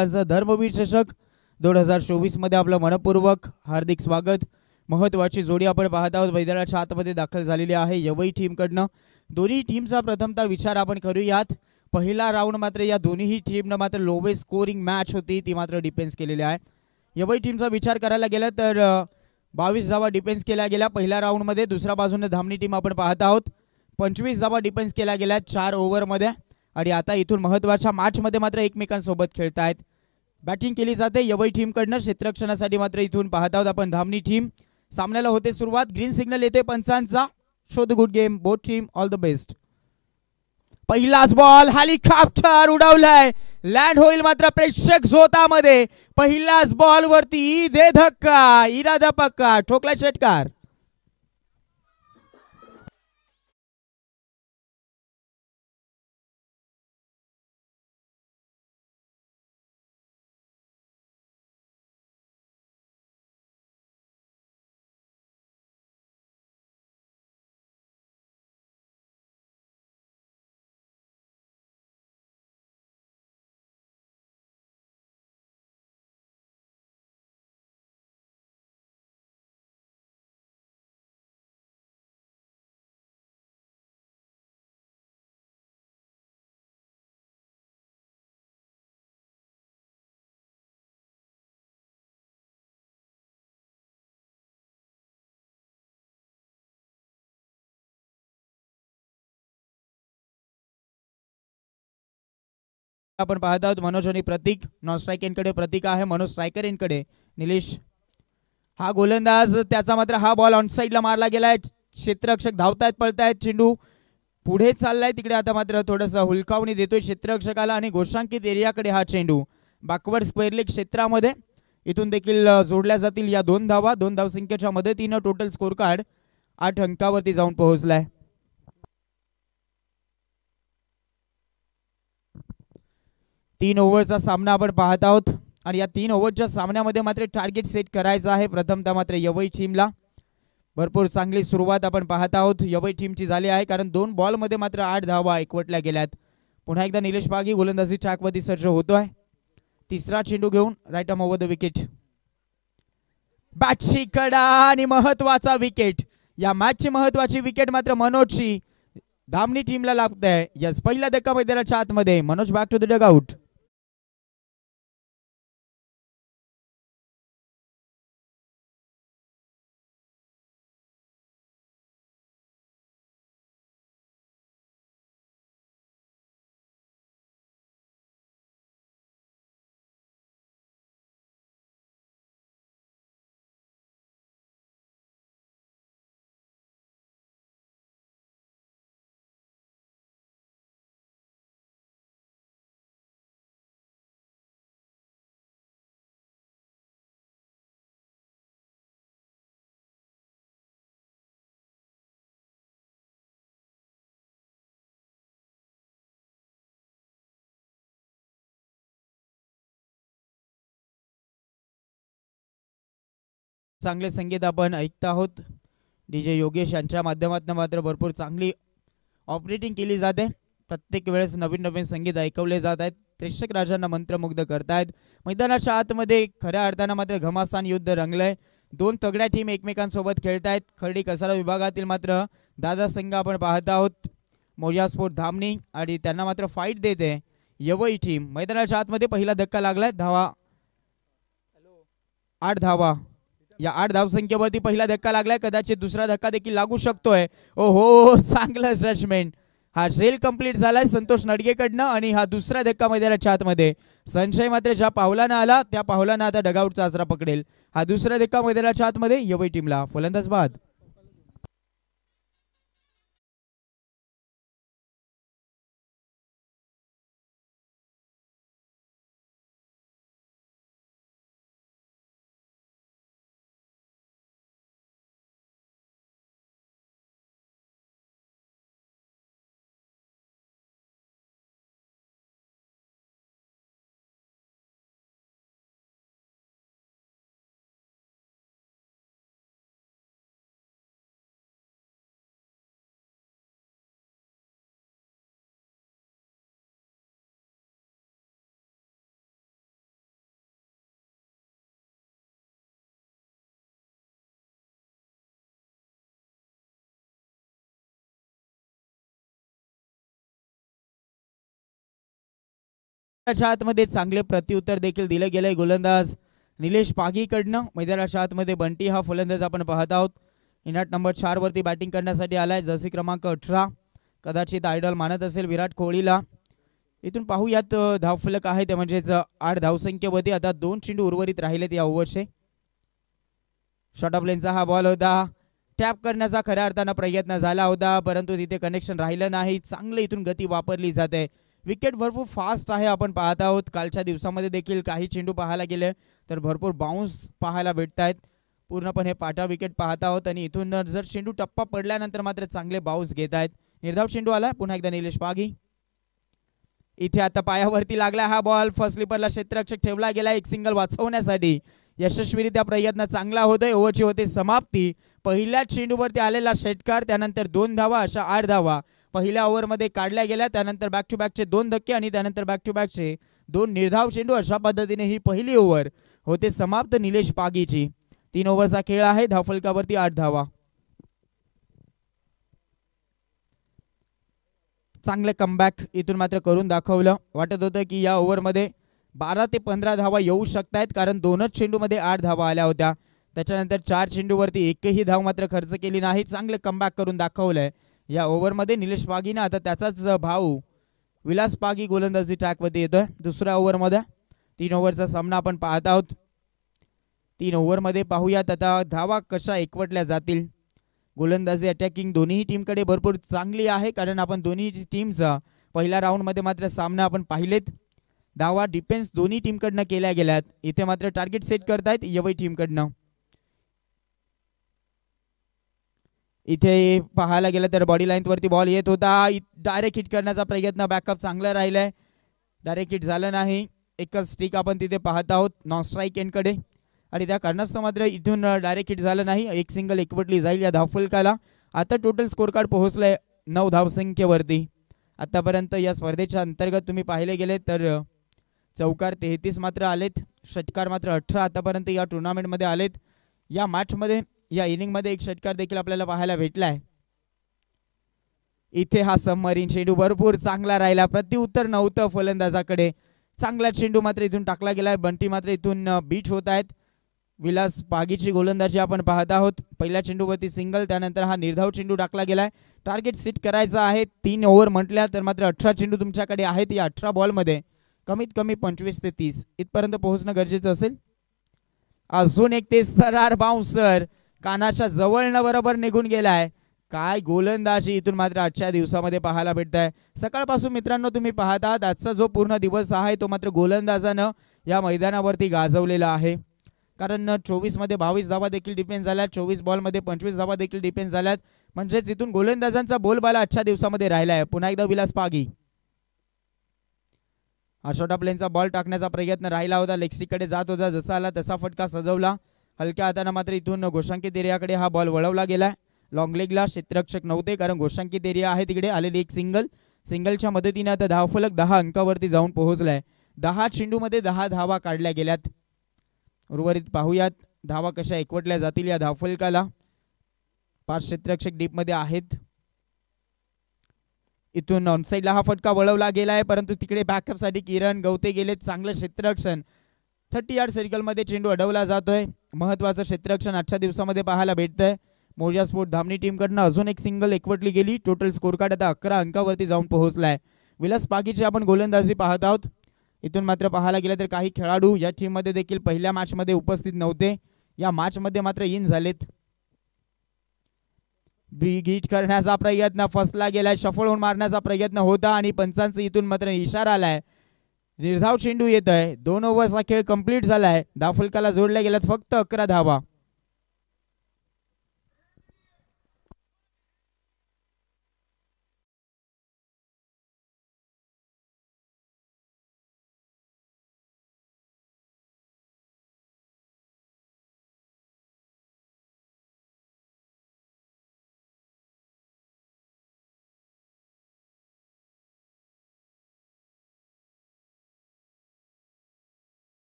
धर्मवीर चषक 2024 मध्ये आपलं मनपूर्वक हार्दिक स्वागत। महत्वाची जोडी आपण पाहत आहोत, मैदानाच्या आतमध्ये दाखल झालेली आहे यवई टीम कडनं। दोन्ही टीमचा प्रथमतः विचार आपण करूयात। पहिला राऊंड मात्र या दोन्ही टीमनं मात्र लोवेस्ट स्कोरिंग मॅच होती, ती मात्र डिफेन्स केलेली आहे। यवई टीमचा विचार करायला गेला तर 22 धावा डिफेन्स केल्या गेल्या पहिल्या राऊंड मध्ये। दुसऱ्या बाजूने धामणी टीम आपण पाहत आहोत, 25 धावा डिफेन्स केल्या गेल्या 4 ओव्हर मध्ये। आणि आता इथून महत्वाच्या मॅच मध्ये मात्र एकमेकांसोबत खेळतायत। बॅटिंग केली जाते यवई टीम कडनं। क्षेत्ररक्षणासाठी मात्र इथून पाहत आहोत आपण धामणी टीम। सामन्याला होते सुरुवात, ग्रीन सिग्नल येते पंचांचा। Show the good game both team, all the best. पहिलाच बॉल हेलिकॉप्टर उडवलाय, लँड होईल मात्र प्रेक्षक झोतामध्ये। पहिल्याच बॉल वरती दे धक्का, इरादा पक्का, ठोकला षटकार। आपण पाहत आहोत मनोज आणि प्रतीक। नॉन स्ट्राइक एंडकडे प्रतीक आहे, मनोज स्ट्रायकर एंडकडे निलेश। हा गोलंदाज, त्याचा मात्र हा बॉल ऑन साइडला मारला गेलाय। क्षेत्ररक्षक धावतायत, पळतायत, चेंडू पुढे चाललाय तिकडे। आता मात्र थोडंसं हुलकावणी देतोय क्षेत्ररक्षकाला आणि घोषांकित एरियाकडे हा चेंडू बॅकवर्ड स्क्वेअर लेग क्षेत्रामध्ये। इथून देखील जोडल्या जातील या 2 धावा। 2 धावसंख्येच्या मदतीनं टोटल स्कोर कार्ड 8 अंकावरती जाऊन पोहोचलाय। 3 ओव्हरचा सामना आपण पाहत आहोत आणि या 3 ओव्हरच्या सामन्यामध्ये मात्र टार्गेट सेट करायचं आहे प्रथमतः मात्र यवई टीमला। भरपूर चांगली सुरुवात आपण पाहत आहोत यवई टीमची झाली आहे, कारण 2 बॉल मध्ये मात्र 8 धावा एकवटल्या गेल्यात। पुन्हा एकदा निलेश पागी गोलंदाजी ट्रॅकवरती सज्ज होतोय। तिसरा चेंडू घेऊन right arm over the wicket. बॅटची कडा आणि महत्वाचा विकेट। या मॅचची महत्वाची विकेट मात्र मनोजची धामणी टीमला लागते। यस, पहिला धक्का मैदानाच्या आतमध्ये। Manoj back to the dugout. चांगले संगीत आपण ऐकत आहोत डीजे योगेश यांच्या माध्यमातून। मात्र भरपूर चांगली ऑपरेटिंग केली जाते। प्रत्येक वेळेस नवीन नवीन संगीत ऐकवले जात आहेत, प्रेक्षक राजांना मंत्रमुग्ध करतायत। मैदानाच्या आतमध्ये खऱ्या अर्थानं मात्र घमासान युद्ध रंगलंय। 2 तगड्या टीम एकमेकांसोबत खेळतायत। खर्डी कसारा विभागातील मात्र दादा संघ आपण पाहत आहोत, मोर्या स्पोर्ट धामणी, आणि त्यांना मात्र फाईट देते यवई टीम। मैदानाच्या आतमध्ये पहिला धक्का लागलाय, धावा 8 धावा। या 8 धावसंख्येवरती पहिला धक्का लागलाय, कदाचित दुसरा धक्का देखील लागू शकतोय। ओहो, चांगलं जजमेंट। हा ट्रेल कंप्लीट झालाय संतोष नडगेकडनं आणि हा दुसरा धक्का मैदानाच्या आतमध्ये। संशय मात्र ज्या पावलानं आला त्या पावलानं आता डगआउटचा आसरा पकडेल। हा दुसरा धक्का मैदानाच्या आतमध्ये यवई टीमला। फलंदाज बाद। आतमध्ये चांगले प्रत्युत्तर देखील दिले गेले गोलंदाज निलेश पागीकडनं. मैदानाच्या आतमध्ये बंटी हा फलंदाज आपण पाहत आहोत. इनाट नंबर 4 वरती बॅटिंग करण्यासाठी आलाय. जर्सी क्रमांक 18 कदाचित आयडॉल मानत असेल विराट कोहलीला. इथून पाहूयात धावफलक आहे ते म्हणजेच 8 धावसंख्येवरती आता 2 चेंडू उर्वरित राहिलेत या ओव्हरचे. शॉर्ट ऑफ लेनचा हा बॉल होता. टॅप करण्याचा खऱ्या अर्थानं प्रयत्न झाला होता परंतु तिथे कनेक्शन राहिलं नाही. चांगलं इथून गती वापरली जाते. विकेट भरपूर फास्ट आहे आपण पाहत आहोत. कालच्या दिवसामध्ये देखील काही चेंडू पाहायला गेले तर भरपूर बाउन्स पाहायला भेटत आहेत. पूर्णपणे पाटा विकेट पाहत आहोत आणि इथून जर चेंडू टप्पा पडल्यानंतर मात्र चांगले बाउन्स घेत आहेत. निर्धाव चेंडू आला पुन्हा एकदा निलेश पागी. इथे आता पायावरती लागला हा बॉल. फर्स्ट स्लीपरला क्षेत्ररक्षक ठेवला गेला एक सिंगल वाचवण्यासाठी. यशस्वीरित्या प्रयत्न चांगला होतोय. ओव्हरची होते समाप्ती. पहिल्या चेंडूवरती आलेला षटकार त्यानंतर 2 धावा अशा 8 धावा पहिल्या ओव्हरमध्ये काढल्या गेल्या. त्यानंतर बॅक टू बॅकचे 2 धक्के आणि त्यानंतर बॅक टू बॅकचे 2 निर्धाव चेंडू. अशा पद्धतीने ही पहिली ओव्हर होते समाप्त निलेश पागीची. 3 ओव्हरचा खेळ आहे. धावफलकावरती 8 धावा. चांगले कमबॅक इथून मात्र करून दाखवलं. वाटत होतं की या ओव्हरमध्ये 12 ते 15 धावा येऊ शकतायत कारण 2च चेंडूमध्ये 8 धावा आल्या होत्या. त्याच्यानंतर 4 चेंडूवरती एकही धाव मात्र खर्च केली नाही. चांगले कमबॅक करून दाखवलंय या ओव्हरमध्ये निलेश पागीनं. आता त्याचाच भाऊ विलास पागी गोलंदाजी ट्रॅकवरती येतोय दुसऱ्या ओव्हरमध्ये. 3 ओव्हरचा सामना आपण पाहत आहोत. 3 ओव्हरमध्ये पाहूयात आता धावा कशा एकवटल्या जातील. गोलंदाजी अटॅकिंग दोन्ही टीमकडे भरपूर चांगली आहे कारण आपण दोन्ही टीमचा पहिल्या राऊंडमध्ये मात्र सामना आपण पाहिलेत. धावा डिफेन्स दोन्ही टीमकडनं केल्या गेल्यात. इथे मात्र टार्गेट सेट करतायत यवई टीमकडनं. इथे पाहायला गेलं तर बॉडी लाईनवरती बॉल येत होता. डायरेक्ट हिट करण्याचा प्रयत्न बॅकअप चांगला राहिलाय. डायरेक्ट हिट झालं नाही. एकच स्टिक आपण तिथे पाहत आहोत नॉन स्ट्राईक एंडकडे आणि त्या कारणास्तव मात्र इथून डायरेक्ट हिट झालं नाही. एक सिंगल एकवटली जाईल या धावफलकाला. आता टोटल स्कोर कार्ड पोहोचलंय 9 धावसंख्येवरती. आतापर्यंत या स्पर्धेच्या अंतर्गत तुम्ही पाहिले गेले तर चौकार 33 मात्र आलेत. षटकार मात्र 18 आतापर्यंत या टुर्नामेंटमध्ये आलेत. या मॅचमध्ये या इनिंगमध्ये एक षटकार देखील आपल्याला पाहायला भेटलाय. इथे हा सबमरीन चेंडू भरपूर चांगला राहिला. प्रत्युत्तर नव्हतं फलंदाजाकडे. चांगला चेंडू मात्र इथून टाकला गेलाय. बंटी मात्र इथून बीट होत आहेत. विलास पागीची गोलंदाजी आपण पाहत आहोत. पहिल्या चेंडूवरती सिंगल त्यानंतर हा निर्धाव चेंडू टाकला गेलाय. टार्गेट सेट करायचा आहे. 3 ओव्हर म्हटल्या तर मात्र 18 चेंडू तुमच्याकडे आहेत. या 18 बॉलमध्ये कमीत कमी 25 ते 30 इथपर्यंत पोहोचणं गरजेचं असेल. अजून एक ते सरार बाउन्सर कानाच्या जवळनं बरोबर निघून गेलाय. काय गोलंदाजी इथून मात्र आजच्या दिवसामध्ये पाहायला भेटत आहे. सकाळपासून मित्रांनो तुम्ही पाहत आहात आजचा जो पूर्ण दिवस आहे तो मात्र गोलंदाजानं या मैदानावरती गाजवलेला आहे. कारण 24 मध्ये 22 धावा देखील डिफेन्स झाल्यात. 24 बॉलमध्ये 25 धावा देखील डिफेन्स झाल्यात. म्हणजेच इथून गोलंदाजांचा बोलबाला आजच्या दिवसामध्ये राहिलाय. पुन्हा एकदा विलास पागी. हा शॉर्ट ऑफ लेनचा बॉल टाकण्याचा प्रयत्न राहिला होता. लेगस्टिककडे जात होता. जसा आला तसा फटका सजवला. हलक्या हाताने मात्र इथून घोषांकित एरियाकडे हा बॉल वळवला गेला. लॉंग लेगला क्षेत्ररक्षक नव्हते कारण घोषांकित एरिया आहे तिकडे. आलेली एक सिंगलच्या मदतीने आता धावफलक 10 अंकावरती जाऊन पोहोचलाय. 10 चेंडूमध्ये 10 धावा काढल्या गेल्यात. उर्वरित पाहूयात धावा कशा एकवटल्या जातील या धावफलकाला. 5 क्षेत्ररक्षक डीपमध्ये आहेत. इथून ऑनसाइडला हा फटका वळवला गेलाय परंतु तिकडे बॅकअपसाठी किरण गवते गेले. चांगलं क्षेत्ररक्षण 30 यार्ड सर्कलमध्ये चेंडू अडवला जातोय. महत्वाचं क्षेत्ररक्षण आजच्या दिवसामध्ये पाहायला भेटतंय. मोर्या स्पोर्ट धामणी टीमकडनं अजून एक सिंगल एकवटली गेली. टोटल स्कोर कार्ड आता 11 अंकावरती जाऊन पोहोचलाय. विलास पागीची आपण गोलंदाजी पाहत आहोत. इथून मात्र पाहायला गेलं तर काही खेळाडू या टीममध्ये देखील पहिल्या मॅचमध्ये उपस्थित नव्हते. या मॅचमध्ये मात्र इन झालेत. बिगीट करण्याचा प्रयत्न फसला गेलाय. शफल होऊन मारण्याचा प्रयत्न होता आणि पंचांचा इथून मात्र इशारा आलाय. निर्धाव चेंडू येत आहे. 2 ओव्हरचा खेळ कंप्लीट झालाय. धावफलकाला जोडल्या गेल्यात फक्त 11 धावा.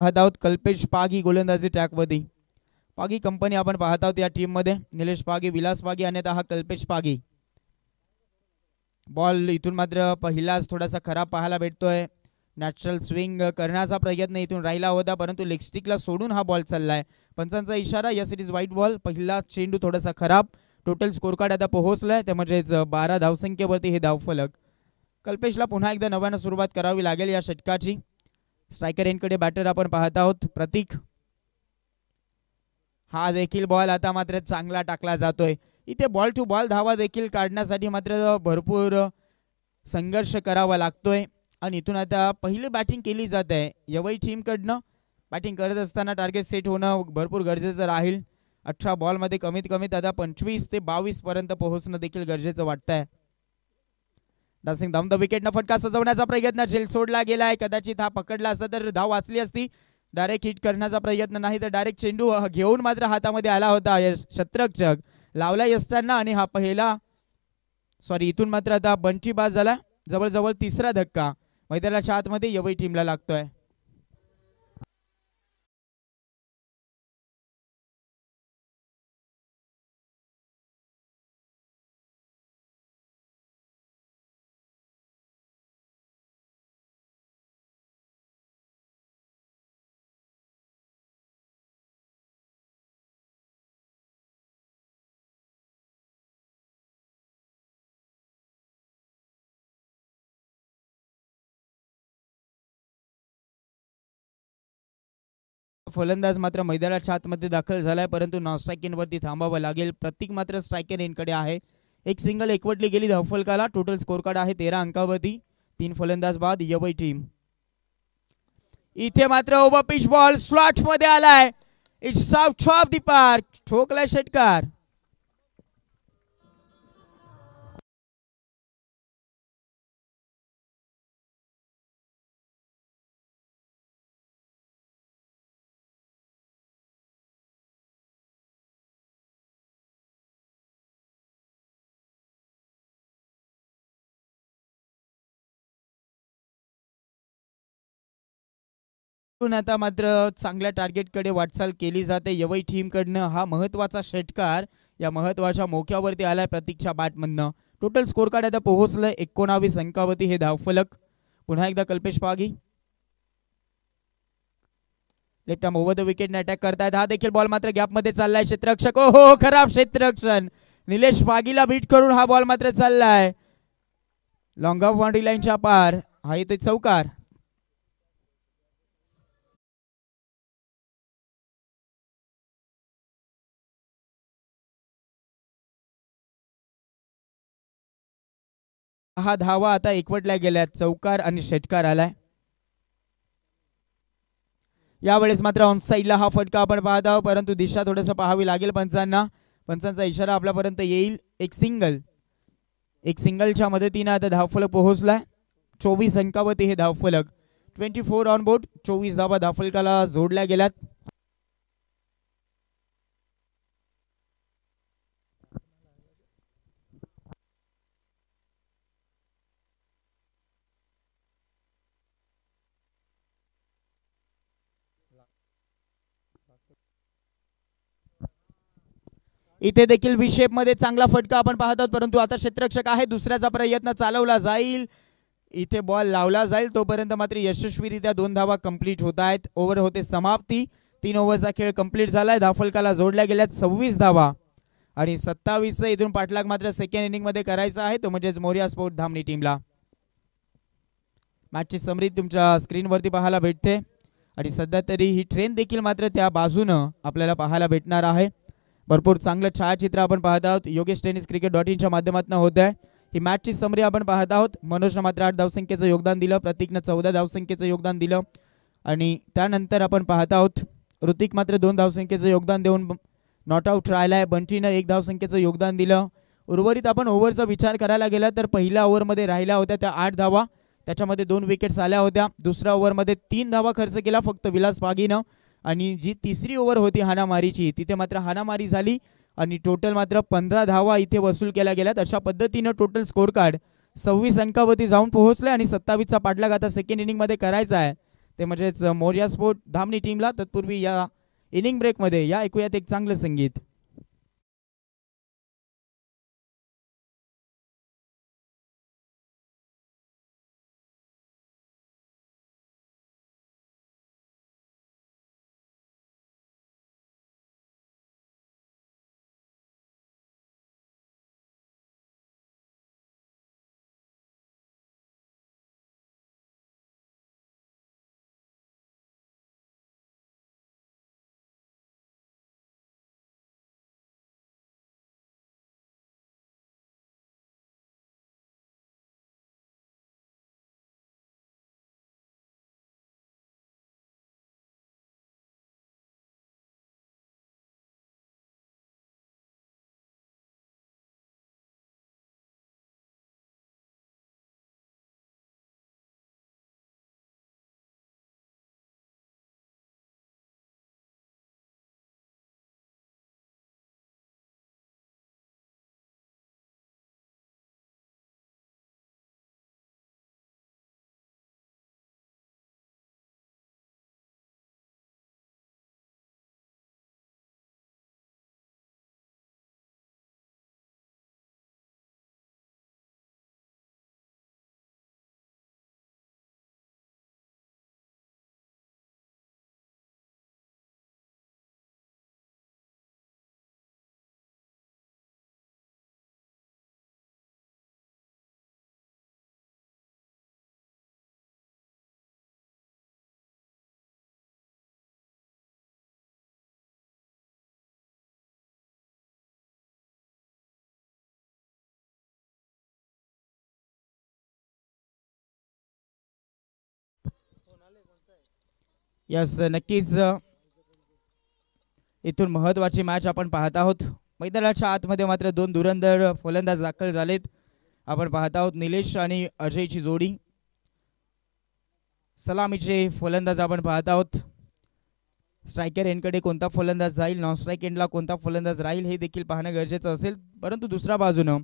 पाहत आहोत कल्पेश पागी गोलंदाजी ट्रॅकवरती. पागी कंपनी आपण पाहत आहोत या टीम मध्ये. निलेश पागी, विलास पागी आणि आता हा कल्पेश पागी. बॉल इथून मात्र पहिलाच थोडासा खराब पाहायला भेटतोय. नॅचरल स्विंग करण्याचा प्रयत्न इथून राहिला होता परंतु लेग स्टिकला सोडून हा बॉल चाललाय. पंचांचा इशारा, yes it is white ball. पहिला चेंडू थोडासा खराब. टोटल स्कोर कार्ड आता पोहोचलाय ते म्हणजेच 12 धावसंख्येवरती हे धावफलक. कल्पेशला पुन्हा एकदा नव्यानं सुरुवात करावी लागेल या षटकाची. स्ट्रायकर एंडकडे बॅटर आपण पाहत आहोत प्रतीक. हा देखील बॉल आता मात्र चांगला टाकला जातोय. इथे बॉल टू बॉल धावा देखील काढण्यासाठी मात्र भरपूर संघर्ष करावा लागतोय आणि इथून आता पहिली बॅटिंग केली जात आहे यवई टीमकडनं. बॅटिंग करत असताना टार्गेट सेट होणं भरपूर गरजेचं राहील. 18 बॉलमध्ये कमीत कमीत आता 25 ते 22 पर्यंत पोहोचणं देखील गरजेचं वाटतंय. डासिंग डाऊन द विकेटनं फटका सजवण्याचा प्रयत्न, झेल सोडला गेलाय. कदाचित हा पकडला असता तर धाव वाचली असती. डायरेक्ट हिट करण्याचा प्रयत्न नाही तर डायरेक्ट चेंडू घेऊन मात्र हातामध्ये आला होता शतरक्षक लावला यष्टांना आणि हा पहिला इथून मात्र आता बंटी बाद झाला. जवळजवळ तिसरा धक्का मैदानाच्या आतमध्ये यवई टीमला लागतोय. फलंदाज मात्र मैदानाच्या आतमध्ये दाखल झालाय परंतु नॉन स्ट्रायकिंग वरती थांबावं लागेल. प्रतीक मात्र स्ट्रायकर एंडकडे आहे. एक सिंगल एकवटली गेली धावफलकाला. टोटल स्कोर कार्ड आहे 13 अंकावरती. 3 फलंदाज बाद यवई टीम. इथे मात्र ओव्हर पिच बॉल स्लॉट मध्ये आलाय. It's out of the park. ठोकलाय षटकार. आता मात्र चांगल्या टार्गेटकडे वाटचाल केली जाते यवई टीमकडनं. हा महत्वाचा षटकार या महत्वाच्या मोक्यावरती आलाय प्रतीकच्या बॅटमधनं. टोटल स्कोर कार्ड आता पोहोचलंय 19 अंकावरती हे धावफलक. पुन्हा एकदा Kalpesh Pagi left arm over the wicket attack करतायत. हा देखील बॉल मात्र गॅप मध्ये चाललाय. क्षेत्ररक्षक हो खराब क्षेत्ररक्षण. निलेश पागीला बीट करून हा बॉल मात्र चाललाय लॉंग ऑफ बाउंड्री लाईनच्या पार. हा येतोय चौकार. हा धावा आता एकवटल्या गेल्यात. चौकार आणि षटकार आलाय. यावेळेस मात्र ऑन साईडला हा फटका आपण पाहत आहोत परंतु दिशा थोडंसं पाहावी लागेल पंचांना. पंचांचा इशारा आपल्यापर्यंत येईल. एक सिंगलच्या मदतीने आता धावफलक पोहोचलाय. 24 अंकावरती हे धावफलक. 24 ऑन बोर्ड. 24 धावा धावफलकाला जोडल्या गेल्यात. इथे देखील व्ही शेप मध्ये चांगला फटका आपण पाहत आहोत परंतु आता क्षेत्ररक्षक आहे. दुसऱ्याचा प्रयत्न चालवला जाईल. इथे बॉल लावला जाईल तोपर्यंत मात्र यशस्वीरित्या 2 धावा कंप्लीट होत आहेत. ओव्हर होते समाप्ती. 3 ओव्हरचा खेळ कंप्लीट झालाय. धावफलकाला जोडल्या गेल्यात 26 धावा आणि 27 इथून पाठलाग मात्र सेकंड इनिंग मध्ये करायचा आहे तो म्हणजेच मोरिया स्पोर्ट धामणी टीमला. मॅचची समरी तुमच्या स्क्रीनवरती पाहायला भेटते आणि सध्या तरी ही ट्रेन देखील मात्र त्या बाजूनं आपल्याला पाहायला भेटणार आहे. भरपूर चांगलं छायाचित्र आपण पाहत आहोत. योगेश टेनिस क्रिकेट .in माध्यमातून होत आहे. ही मॅचची समरी आपण पाहत आहोत. मनोजनं मात्र 8 धावसंख्येचं योगदान दिलं. प्रतीकनं 14 धावसंख्येचं योगदान दिलं आणि त्यानंतर आपण पाहत आहोत ऋतिक मात्र 2 धावसंख्येचं योगदान देऊन नॉट आऊट राहिलाय. बंटीनं 1 धावसंख्येचं योगदान दिलं. उर्वरित आपण ओव्हरचा विचार करायला गेला तर पहिल्या ओव्हरमध्ये राहिल्या होत्या त्या 8 धावा. त्याच्यामध्ये 2 विकेट्स आल्या होत्या. दुसऱ्या ओव्हरमध्ये 3 धावा खर्च केला फक्त विलास पागीनं आणि जी तिसरी ओव्हर होती हाणामारीची तिथे मात्र हाणामारी झाली आणि टोटल मात्र 15 धावा इथे वसूल केल्या गेल्यात. अशा पद्धतीनं टोटल स्कोर कार्ड 26 अंकावरती जाऊन पोहोचले आणि 27चा पाठलाग आता सेकंड इनिंग मध्ये करायचा आहे ते म्हणजेच मोर्या स्पोर्ट धामणी टीमला. तत्पूर्वी या इनिंग ब्रेकमध्ये या ऐकूयात एक चांगलं संगीत. यस, नक्कीच इथून महत्त्वाची मॅच आपण पाहत आहोत. मैदानाच्या आतमध्ये मात्र दोन धुरंधर फलंदाज दाखल झालेत. आपण पाहत आहोत निलेश आणि अजयची जोडी. सलामीचे फलंदाज आपण पाहत आहोत. स्ट्रायकर एंडकडे कोणता फलंदाज जाईल, नॉन स्ट्राईक एंडला कोणता फलंदाज राहील हे देखील पाहणं गरजेचं असेल. परंतु दुसऱ्या बाजूनं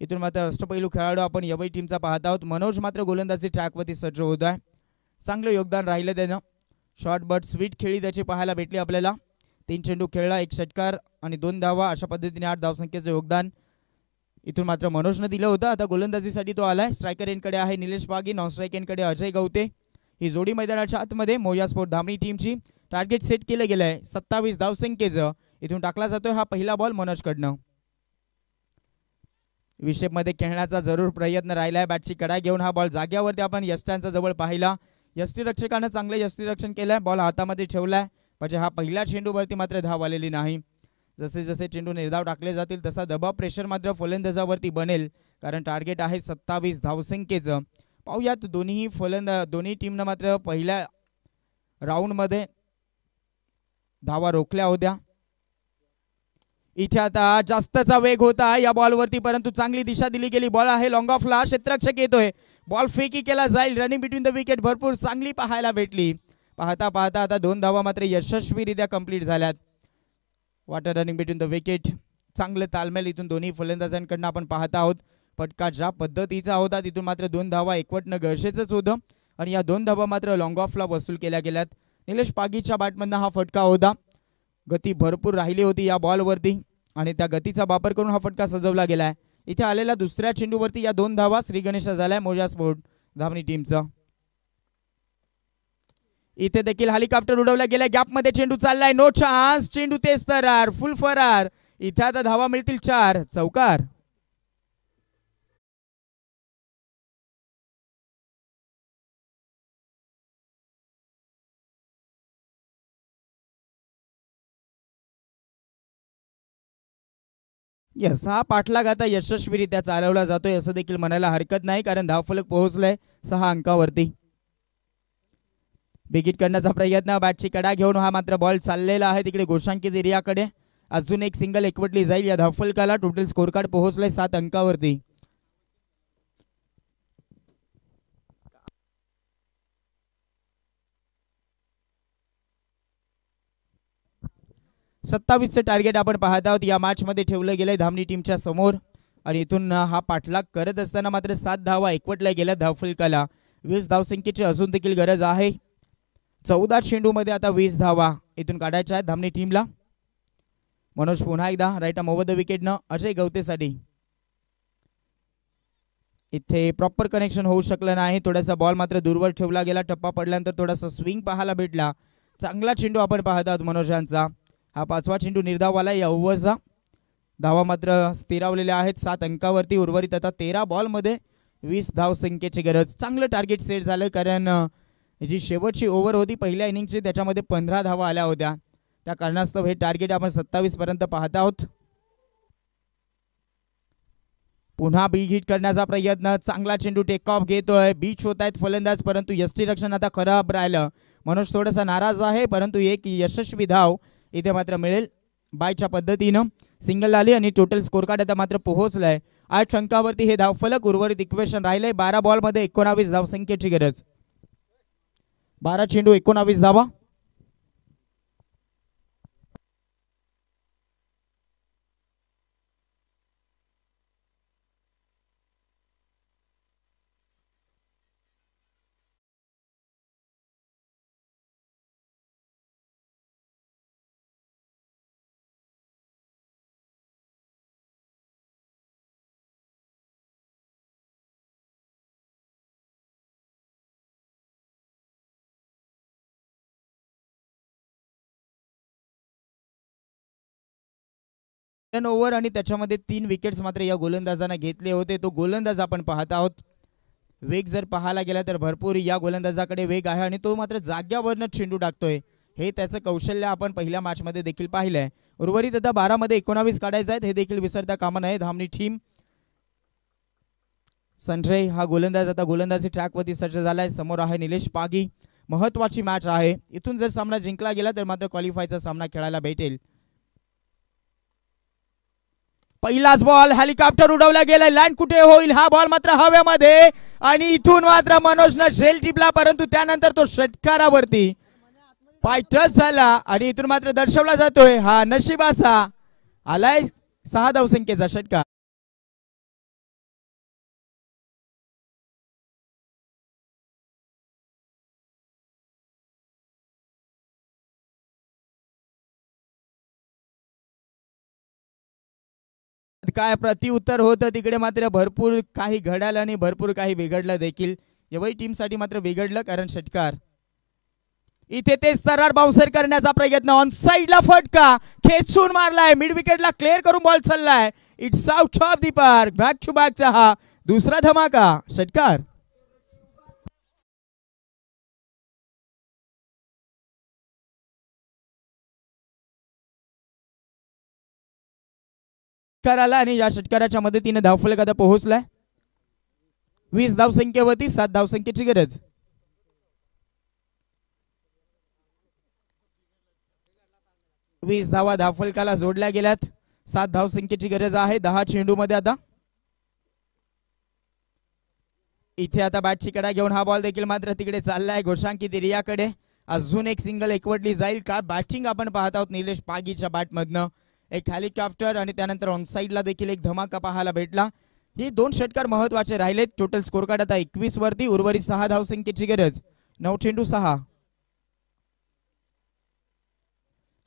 इथून मात्र अष्टपैलू खेळाडू आपण यवई टीमचा पाहत आहोत. मनोज मात्र गोलंदाजी ट्रॅकवरती सज्ज होत आहे. चांगलं योगदान राहिलं त्यानं. शॉर्ट बट स्वीट खेळी त्याची पाहायला भेटली आपल्याला. 3 चेंडू खेळला, 1 षटकार आणि 2 धावा. अशा पद्धतीने 8 धावसंख्येचं योगदान इथून मात्र मनोजनं दिलं होतं. आता गोलंदाजीसाठी तो आलाय. स्ट्रायकर एंडकडे आहे निलेश पागी, नॉन स्ट्राईक एंडकडे अजय गवते. ही जोडी मैदानाच्या आतमध्ये मोर्या स्पोर्ट धामणी टीमची. टार्गेट सेट केलं गेलं आहे 27 धावसंख्येचं. इथून टाकला जातोय हा पहिला बॉल मनोजकडनं. विषेपमध्ये खेळण्याचा जरूर प्रयत्न राहिलाय. बॅटची कडा घेऊन हा बॉल जाग्यावरती आपण यष्टांचा जवळ पाहिला. यष्टीरक्षकानं चांगलं यष्टीरक्षण केलंय. बॉल हातामध्ये ठेवलाय. म्हणजे हा पहिल्या चेंडूवरती मात्र धाव आलेली नाही. जसे जसे चेंडू निर्धाव टाकले जातील तसा दबाव प्रेशर मात्र फलंदाजावरती बनेल. कारण टार्गेट आहे 27 धावसंख्येचं. पाहूयात दोन्ही टीमनं मात्र पहिल्या राऊंडमध्ये धावा रोखल्या होत्या. इथे आता जास्तचा वेग होता या बॉलवरती, परंतु चांगली दिशा दिली गेली. बॉल आहे लॉंग ऑफला. क्षेत्ररक्षक येतोय. बॉल फेकी केला जाईल. रनिंग बिटवीन द विकेट भरपूर चांगली पाहायला भेटली. पाहता पाहता आता 2 धावा मात्र यशस्वीरित्या कंप्लीट झाल्यात. Water running between the wicket. चांगलं तालमेल इथून दोन्ही फलंदाजांकडनं आपण पाहत आहोत. फटका ज्या पद्धतीचा होता तिथून मात्र 2 धावा एकवटणं गरजेचंच होतं आणि या 2 धावा मात्र लॉंग ऑफला वसूल केल्या गेल्यात. निलेश पागीच्या बॅटमधनं हा फटका होता. गती भरपूर राहिली होती या बॉलवरती आणि त्या गतीचा वापर करून हा फटका सजवला गेलाय. इथे आलेल्या दुसऱ्या चेंडूवरती या 2 धावा श्री गणेश झालाय मोर्या स्पोर्ट धामणी टीमचा. इथे देखील हेलिकॉप्टर उडवल्या गेल्या. गॅपमध्ये चेंडू चाललाय. No chance. चेंडू तेच फरार, फुल फरार. इथे आता धावा मिळतील 4. चौकार. यस, हा पाठलाग आता यशस्वीरित्या चालवला जातोय असं देखील म्हणायला हरकत नाही. कारण धावफलक पोहोचलाय 6 अंकावरती. बिगिट करण्याचा प्रयत्न. बॅटची कडा घेऊन हा मात्र बॉल चाललेला आहे तिकडे घोषांकित एरियाकडे. अजून एक सिंगल एकवटली जाईल या धावफलकाला. टोटल स्कोर कार्ड पोहोचलाय 7 अंकावरती. चं टार्गेट आपण पाहत आहोत या मॅच मध्ये ठेवलं गेलंय धामणी टीमच्या समोर आणि इथून हा पाठलाग करत असताना मात्र 7 धावा एकवटल्या गेल्या धावफलकाला. 20 धावसंख्येची अजून देखील गरज आहे. 14 चेंडूमध्ये आता 20 धावा इथून काढायच्या आहेत धामणी टीमला. मनोज पुन्हा एकदा राईट आर्म ओव्हर द विकेटनं अजय गवतेसाठी. इथे प्रॉपर कनेक्शन होऊ शकलं नाही. थोडासा बॉल मात्र दूरवर ठेवला गेला. टप्पा पडल्यानंतर थोडासा स्विंग पाहायला भेटला. चांगला चेंडू आपण पाहत आहोत मनोज यांचा. हा 5वा चेंडू निर्धाववाला या ओव्हरचा. धावा मात्र स्थिरावलेल्या आहेत 7 अंकावरती. उर्वरित आता 13 बॉलमध्ये 20 धाव संख्येची गरज. चांगलं टार्गेट सेट झालं कारण जी शेवटची ओव्हर होती पहिल्या इनिंगची त्याच्यामध्ये 15 धावा आल्या होत्या. त्या कारणास्तव हे टार्गेट आपण 27 पर्यंत पाहत आहोत. पुन्हा बिग हिट करण्याचा प्रयत्न. चांगला चेंडू टेक ऑफ घेतोय. बीच होत आहेत फलंदाज परंतु यष्टीरक्षण आता खराब राहिलं. मनोज थोडासा नाराज आहे परंतु एक यशस्वी धाव इथे मात्र मिळेल बायच्या पद्धतीनं. सिंगल आली आणि टोटल स्कोर कार्ड आता मात्र पोहोचलाय 8 अंकावरती हे धावफलक. उर्वरित इक्वेशन राहिले 12 बॉलमध्ये 19 धावसंख्येची गरज. 12 चेंडू 19 धावा. ओव्हर आणि त्याच्यामध्ये 3 विकेट्स मात्र या गोलंदाजांना घेतले होते. तो गोलंदाज आपण पाहत आहोत. वेग जर पाहायला गेला तर भरपूर या गोलंदाजाकडे वेग आहे आणि तो मात्र जाग्यावरनं चेंडू टाकतोय. हे त्याचं कौशल्य आपण पहिल्या मॅचमध्ये देखील पाहिलंय. उर्वरित आता 12 मध्ये 19 काढायचे आहेत हे देखील विसरता कामा नये धामणी टीम. संजय हा गोलंदाज आता गोलंदाजी ट्रॅकवरती सज्ज झालाय. समोर आहे निलेश पागी. महत्वाची मॅच आहे. इथून जर सामना जिंकला गेला तर मात्र क्वालिफायचा सामना खेळायला भेटेल. पहिलाच बॉल हेलिकॉप्टर उडवला गेलाय. लँड कुठे होईल हा बॉल मात्र हवेमध्ये आणि इथून मात्र मनोजनं झेल टिपला परंतु त्यानंतर तो षटकारावरती पाय टच झाला आणि इथून मात्र दर्शवला जातोय हा नशिबाचा आलाय 6 धावसंख्येचा षटकार. काय प्रतिउत्तर होतं तिकडे मात्र भरपूर काही घडायला आणि भरपूर काही बिघडलं देखील. यावेळी टीमसाठी मात्र बिघडलं कारण षटकार. इथे ते सरळ बाउन्सर करण्याचा प्रयत्न. ऑन साइडला फटका खेचून मारलाय. मिड विकेटला क्लिअर करून बॉल चाललाय. It's out of the park. Back to बॅकचा हा दुसरा धमाका षटकार. आला आणि या षटकाराच्या मदतीने धावफलक आता पोहोचलाय 20 धावसंख्येवरती 7 धावसंख्येची गरज. वीस धावा धावफलकाला जोडल्या गेल्यात. 7 धावसंख्येची गरज आहे 10 चेंडू मध्ये. आता इथे आता बॅटची कडा घेऊन हा बॉल देखील मात्र तिकडे चाललाय घोषांकित एरियाकडे. अजून एक सिंगल एकवटली जाईल का. बॅटिंग आपण पाहत आहोत निलेश पागीच्या बॅटमधनं. एक हेलिकॉप्टर आणि त्यानंतर ऑन साइडला देखील एक धमाका पाहायला भेटला. हे 2 षटकार महत्वाचे राहिलेत. टोटल स्कोर कार्ड आता 21 वरती. उर्वरित 6 धावसंख्येची गरज. 9 चेंडू 6.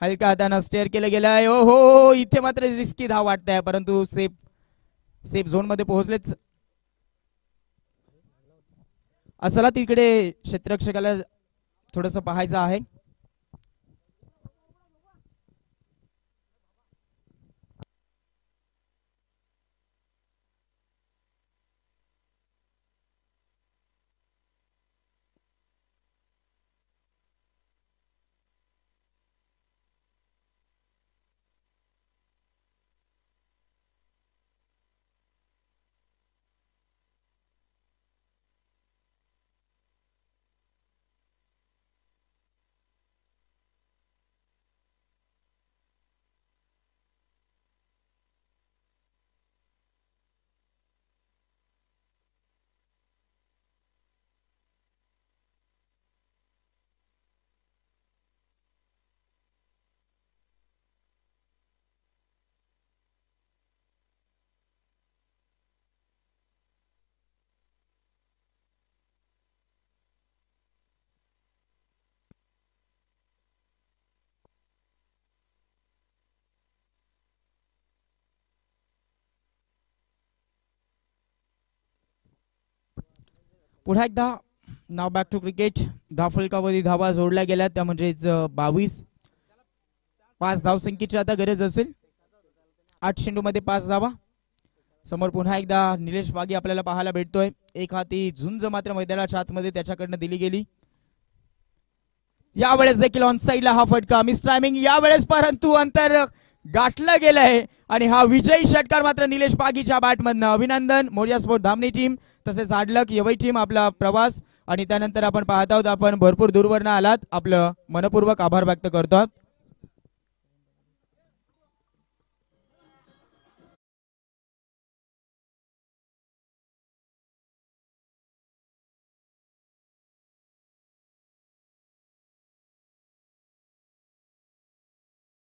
हलका हातानं स्टेअर केलं गेलंय. ओ हो इथे मात्र रिस्की धाव वाटतंय परंतु सेफ झोन मध्ये पोहोचलेच. असला तिकडे क्षेत्ररक्षकाला थोडंसं पाहायचं आहे. पुन्हा एकदा नाव बॅक टू क्रिकेट. धावफलकावरती धावा जोडल्या गेल्या त्या म्हणजेच 22. 5 धावसंख्येची आता गरज असेल. 8 चेंडूमध्ये 5 धावा. समोर पुन्हा एकदा निलेश बागी आपल्याला पाहायला भेटतोय. एक हाती झुंज मात्र मैदानाच्या आतमध्ये त्याच्याकडनं दिली गेली. यावेळेस देखील ऑन साइडला हा फटका मिस टायमिंग यावेळेस, परंतु अंतर गाठलं गेलंय आणि हा विजयी षटकार मात्र निलेश बागीच्या बॅटमधनं. अभिनंदन मोरिया स्पोर्ट धामणी टीम तसेच हाडलक यवई टीम आपला प्रवास आणि त्यानंतर आपण पाहत आहोत आपण भरपूर दूरवरनं आलात. आपलं मनपूर्वक आभार व्यक्त करतो.